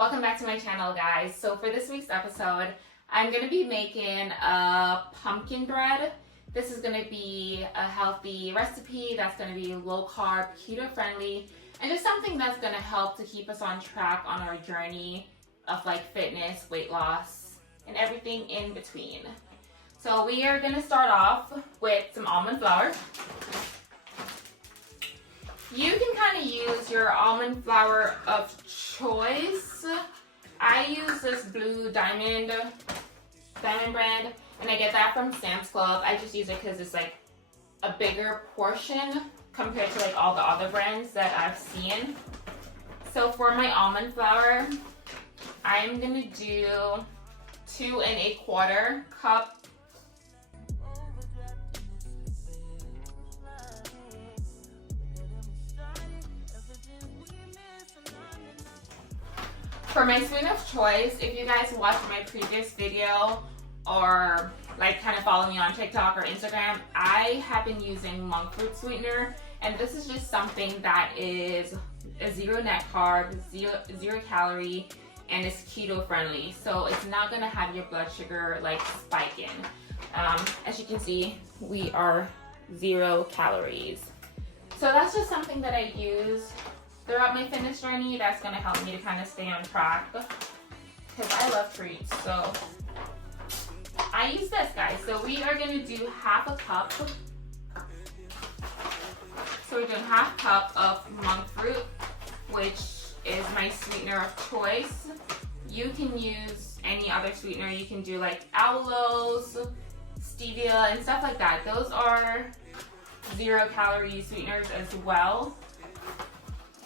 Welcome back to my channel, guys. So for this week's episode, I'm going to be making a pumpkin bread. This is going to be a healthy recipe that's going to be low carb, keto friendly, and just something that's going to help to keep us on track on our journey of like fitness, weight loss, and everything in between. So we are going to start off with some almond flour. You can kind of use your almond flour of choice. I use this blue diamond brand, and I get that from Sam's Club. I just use it because it's like a bigger portion compared to like all the other brands that I've seen. So for my almond flour, I'm gonna do 2 1/4 cup. For my sweetener of choice, if you guys watched my previous video or like kind of follow me on TikTok or Instagram, I have been using monk fruit sweetener, and this is just something that is a 0 net carb, zero calorie, and it's keto friendly. So it's not gonna have your blood sugar like spiking. As you can see, we are 0 calories. So that's just something that I use throughout my fitness journey. That's going to help me to kind of stay on track because I love treats. So I use this, guys. So we are going to do 1/2 cup. So we're doing 1/2 cup of monk fruit, which is my sweetener of choice. You can use any other sweetener. You can do like aloes, stevia, and stuff like that. Those are 0 calorie sweeteners as well.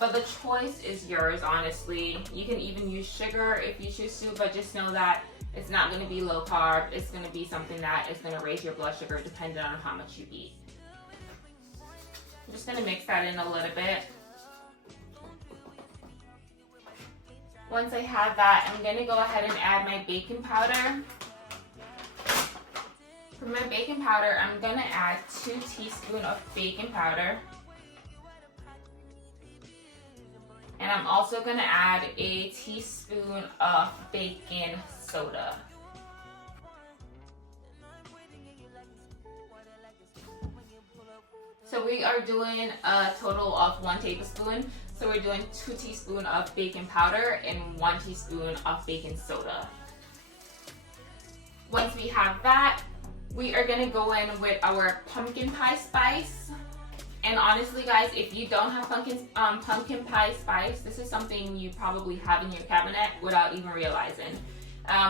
But the choice is yours, honestly. You can even use sugar if you choose to, but just know that it's not going to be low carb. It's going to be something that is going to raise your blood sugar depending on how much you eat. I'm just going to mix that in a little bit. Once I have that, I'm going to go ahead and add my baking powder. For my baking powder, I'm going to add 2 teaspoons of baking powder. And I'm also going to add a teaspoon of baking soda. So we are doing a total of 1 tablespoon. So we're doing 2 teaspoons of baking powder and 1 teaspoon of baking soda. Once we have that, we are going to go in with our pumpkin pie spice. And honestly, guys, if you don't have pumpkin pie spice, this is something you probably have in your cabinet without even realizing.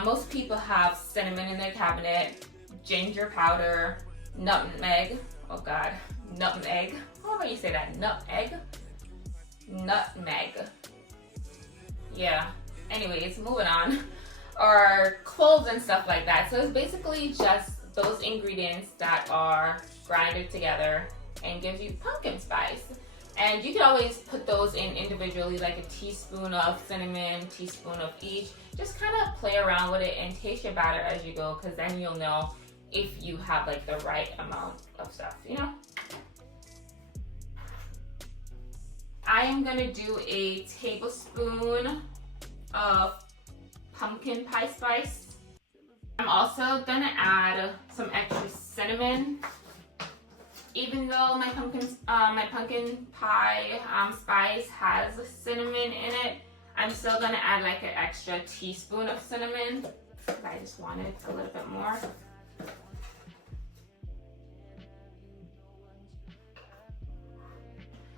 Most people have cinnamon in their cabinet, ginger powder, nutmeg. Oh God, nutmeg. How do you say that? Nutmeg? Nutmeg. Yeah. Anyways, moving on. Or cloves and stuff like that. So it's basically just those ingredients that are grinded together and gives you pumpkin spice. And you can always put those in individually, like a teaspoon of cinnamon, teaspoon of each. Just kind of play around with it and taste your batter as you go, because then you'll know if you have like the right amount of stuff, you know? I am gonna do a tablespoon of pumpkin pie spice. I'm also gonna add some extra cinnamon. Even though my pumpkin pie spice has cinnamon in it, I'm still gonna add like an extra teaspoon of cinnamon. I just wanted a little bit more.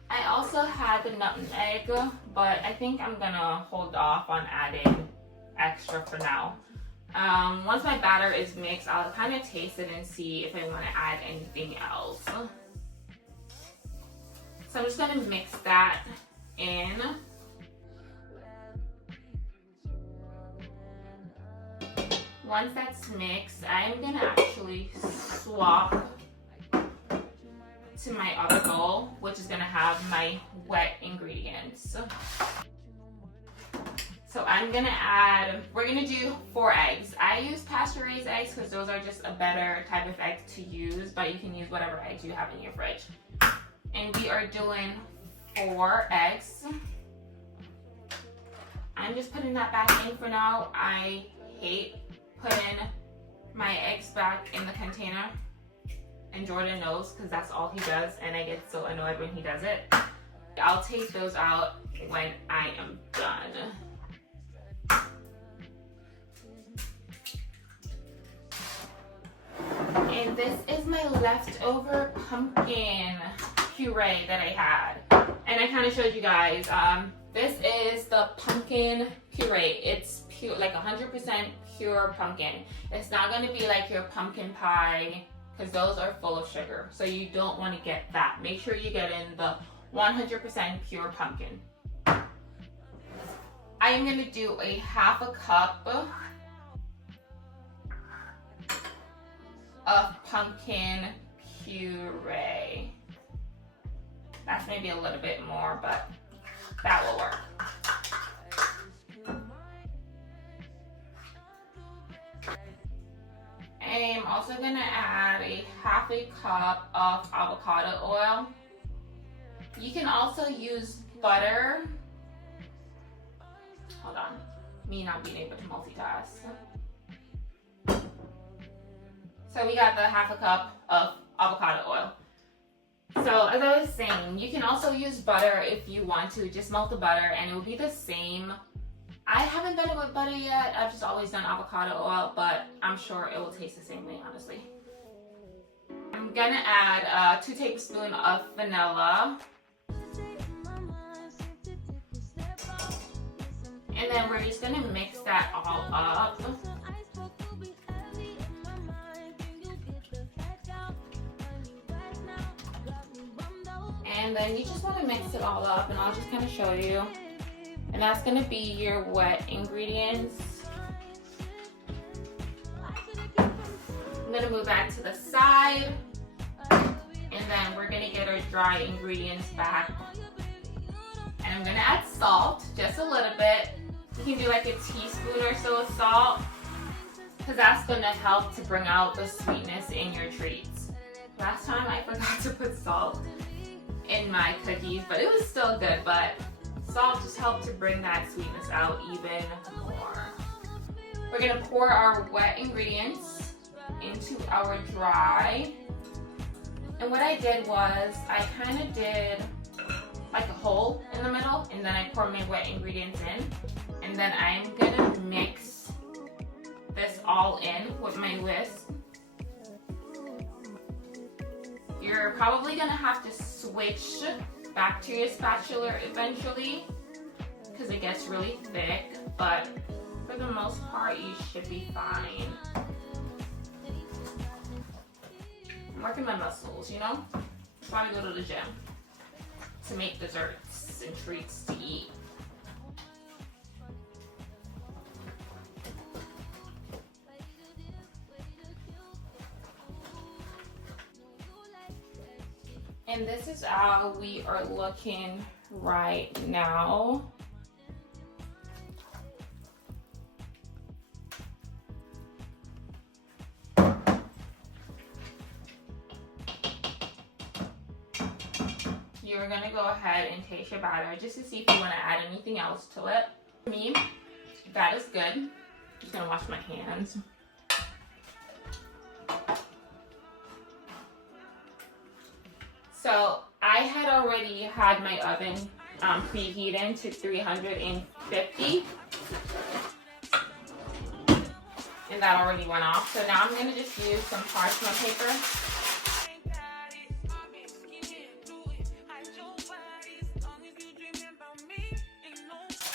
I also had the nutmeg, but I think I'm gonna hold off on adding extra for now. Once my batter is mixed, I'll kind of taste it and see if I want to add anything else. So I'm just going to mix that in. Once that's mixed, I'm going to actually swap to my other bowl, which is going to have my wet ingredients. So I'm gonna add, we're gonna do 4 eggs. I use pasture-raised eggs because those are just a better type of egg to use, but you can use whatever eggs you have in your fridge. And we are doing 4 eggs. I'm just putting that back in for now. I hate putting my eggs back in the container. And Jordan knows because that's all he does, and I get so annoyed when he does it. I'll take those out when I am done. And this is my leftover pumpkin puree that I had. And I kind of showed you guys. This is the pumpkin puree. It's pure, like 100% pure pumpkin. It's not going to be like your pumpkin pie, because those are full of sugar. So you don't want to get that. Make sure you get in the 100% pure pumpkin. I am going to do a half a cup of pumpkin puree. That's maybe a little bit more, but that will work. I'm also gonna add a half a cup of avocado oil. You can also use butter. Hold on, me not being able to multitask. So we got the half a cup of avocado oil. So as I was saying, you can also use butter if you want to. Just melt the butter and it will be the same. I haven't done it with butter yet. I've just always done avocado oil, but I'm sure it will taste the same way, honestly. I'm gonna add 2 tablespoons of vanilla. And then we're just gonna mix that all up. And then you just wanna mix it all up, and I'll just kind of show you. And that's gonna be your wet ingredients. I'm gonna move that to the side. And then we're gonna get our dry ingredients back. And I'm gonna add salt, just a little bit. You can do like a teaspoon or so of salt, because that's gonna help to bring out the sweetness in your treats. Last time I forgot to put salt in my cookies, but it was still good, but salt just helped to bring that sweetness out even more. We're gonna pour our wet ingredients into our dry. And what I did was I kind of did like a hole in the middle, and then I pour my wet ingredients in. And then I'm gonna mix this all in with my whisk. You're probably gonna have to switch back to your spatula eventually, because it gets really thick, but for the most part you should be fine. I'm working my muscles, you know? I'm trying to go to the gym to make desserts and treats to eat. And this is how we are looking right now. You're gonna go ahead and taste your batter just to see if you want to add anything else to it. For me, that is good. I'm just gonna wash my hands. So I had already had my oven preheated to 350. And that already went off. So now I'm going to just use some parchment paper.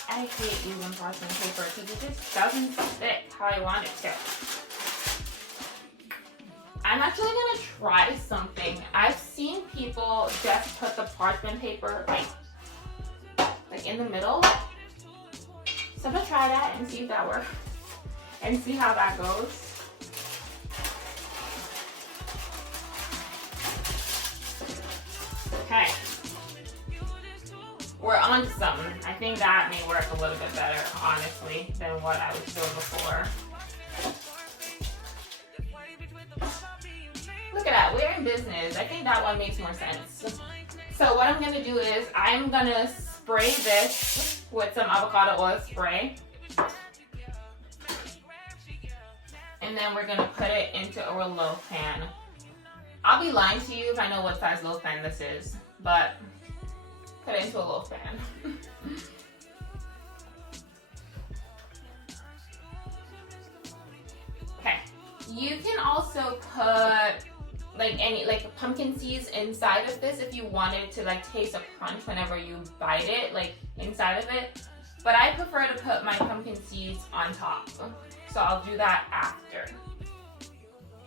I hate using parchment paper because it just doesn't stick how I want it to. I'm actually gonna try something. I've seen people just put the parchment paper like in the middle. So I'm gonna try that and see if that works and see how that goes. Okay, we're on to something. I think that may work a little bit better, honestly, than what I was doing before. Look at that, we're in business. I think that one makes more sense. So what I'm gonna do is I'm gonna spray this with some avocado oil spray. And then we're gonna put it into our loaf pan. I'll be lying to you if I know what size loaf pan this is, but put it into a loaf pan. Okay, you can also put like pumpkin seeds inside of this if you wanted to like taste a crunch whenever you bite it, like inside of it. But I prefer to put my pumpkin seeds on top, so I'll do that after.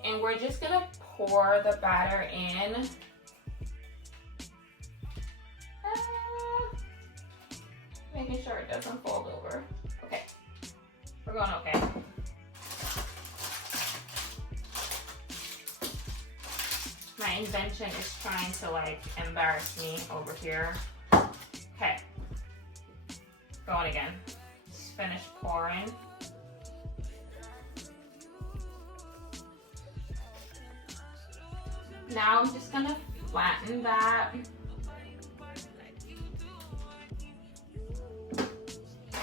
And we're just gonna pour the batter in. Making sure it doesn't fold over. Okay, we're going okay. My invention is trying to like embarrass me over here. Okay, going again. Just finish pouring. Now I'm just gonna flatten that.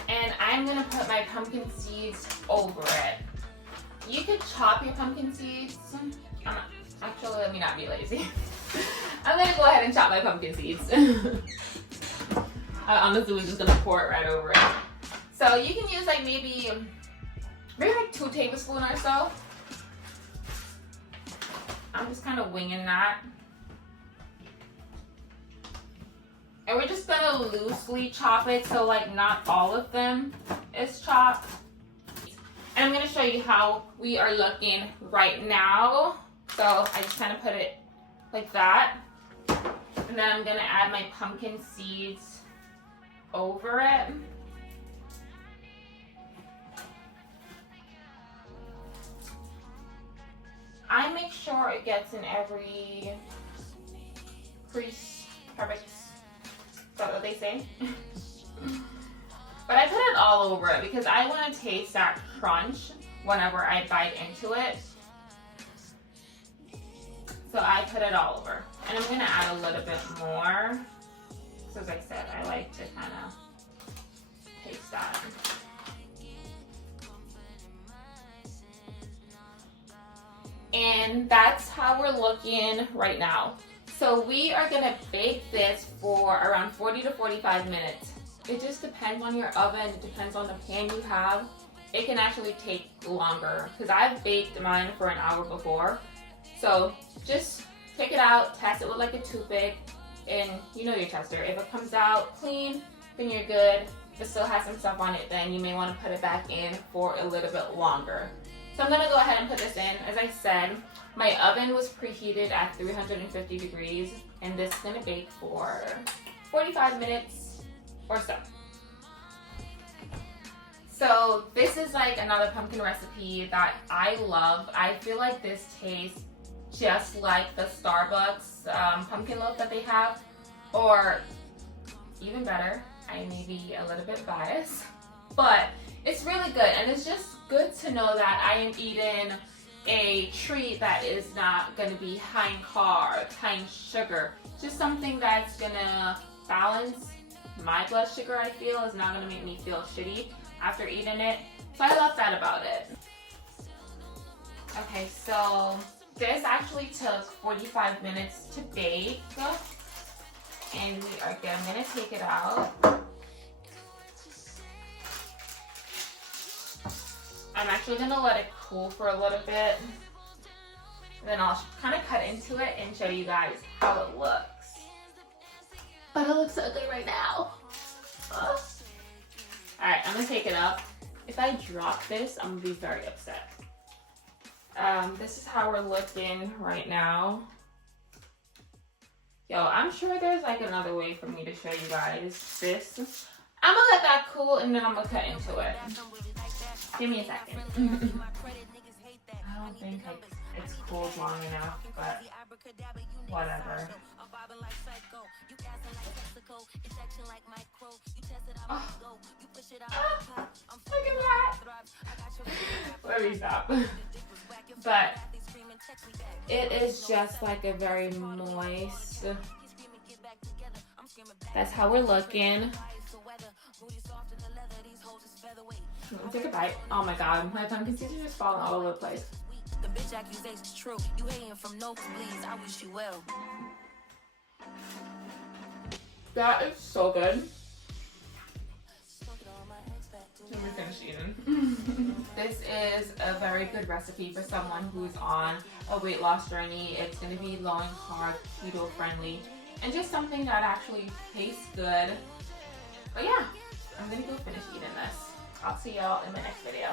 And I'm gonna put my pumpkin seeds over it. You could chop your pumpkin seeds. Actually, let me not be lazy. I'm gonna go ahead and chop my pumpkin seeds. I honestly was just gonna pour it right over it. So you can use like maybe like 2 tablespoons or so. I'm just kind of winging that. And we're just gonna loosely chop it so like not all of them is chopped. And I'm gonna show you how we are looking right now. So I just kind of put it like that. And then I'm gonna add my pumpkin seeds over it. I make sure it gets in every crease, crevice. Is that what they say? But I put it all over it because I want to taste that crunch whenever I bite into it. So I put it all over. And I'm going to add a little bit more. So as I said, I like to kind of taste that. And that's how we're looking right now. So we are gonna bake this for around 40 to 45 minutes. It just depends on your oven, it depends on the pan you have. It can actually take longer because I've baked mine for an hour before. So just take it out, test it with like a toothpick, and you know your tester. If it comes out clean, then you're good. If it still has some stuff on it, then you may want to put it back in for a little bit longer. So I'm gonna go ahead and put this in. As I said, my oven was preheated at 350 degrees, and this is gonna bake for 45 minutes or so. So this is like another pumpkin recipe that I love. I feel like this tastes just like the Starbucks pumpkin loaf that they have, or even better. I may be a little bit biased, but it's really good, and it's just good to know that I am eating a treat that is not going to be high in carbs, high in sugar. Just something that's going to balance my blood sugar. I feel is not going to make me feel shitty after eating it. So I love that about it. Okay, so this actually took 45 minutes to bake, and I'm going to take it out. I'm actually going to let it cool for a little bit. Then I'll kind of cut into it and show you guys how it looks. But it looks so good right now. Alright, I'm going to take it up. If I drop this, I'm going to be very upset. This is how we're looking right now. Yo, I'm sure there's like another way for me to show you guys this. I'm going to let that cool and then I'm going to cut into it. Give me a second. I don't think it's cooled long enough, but whatever. Oh. Look at that. Let me stop. But it is just like a very moist. That's how we're looking. Take a bite. Oh my god, my pumpkin seeds are just falling all over the place. The bitch accusation's true. You hating from no please. I wish you well. That is so good. Let me finish eating. This is a very good recipe for someone who's on a weight loss journey. It's going to be low in carb, keto friendly, and just something that actually tastes good. But yeah, I'm going to go finish eating this. I'll see y'all in my next video.